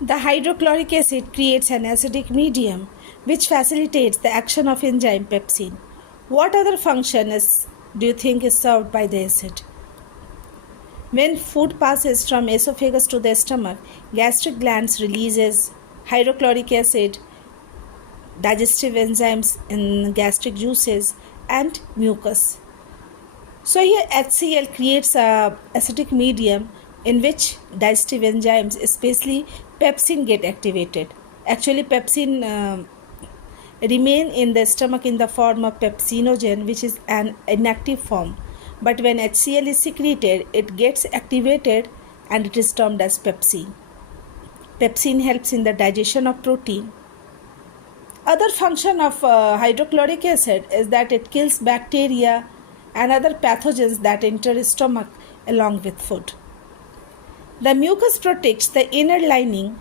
The hydrochloric acid creates an acidic medium which facilitates the action of enzyme pepsin. What other do you think is served by the acid? When food passes from esophagus to the stomach, gastric glands releases hydrochloric acid, digestive enzymes in gastric juices, and mucus. So here HCl creates a acidic medium in which digestive enzymes, especially pepsin, get activated. Actually, pepsin remain in the stomach in the form of pepsinogen, which is an inactive form. But when HCl is secreted, it gets activated and it is termed as pepsin. Pepsin helps in the digestion of protein. Other function of hydrochloric acid is that it kills bacteria and other pathogens that enter stomach along with food. The mucus protects the inner lining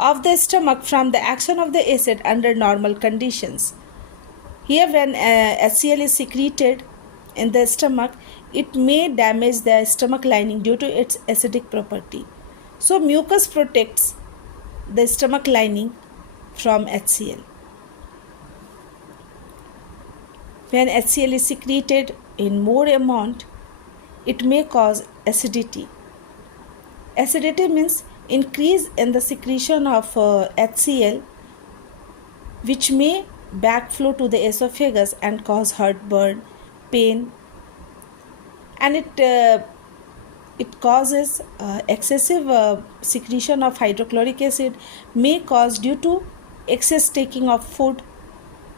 of the stomach from the action of the acid under normal conditions. Here, when HCl is secreted in the stomach, it may damage the stomach lining due to its acidic property. So, mucus protects the stomach lining from HCl. When HCl is secreted in more amount, it may cause acidity. Acidity means increase in the secretion of HCl, which may backflow to the esophagus and cause heartburn, pain, and it causes excessive secretion of hydrochloric acid may cause due to excess taking of food,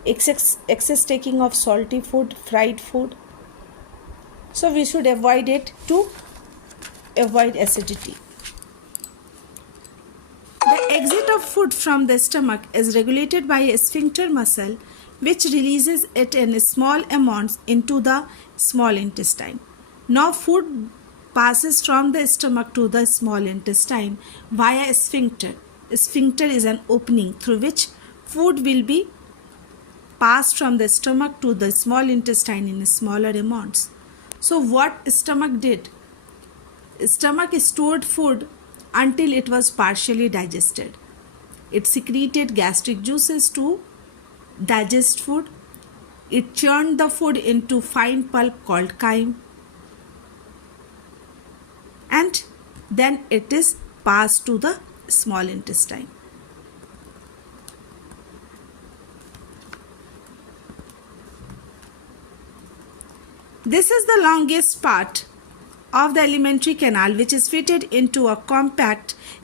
excess taking of salty food, fried food. So we should avoid it to avoid acidity. The exit of food from the stomach is regulated by a sphincter muscle which releases it in small amounts into the small intestine. Now food passes from the stomach to the small intestine via a sphincter. A sphincter is an opening through which food will be passed from the stomach to the small intestine in smaller amounts. So what stomach did? Stomach stored food until it was partially digested. It secreted gastric juices to digest food. It churned the food into fine pulp called chyme, and then it is passed to the small intestine. This is the longest part of the alimentary canal, which is fitted into a compact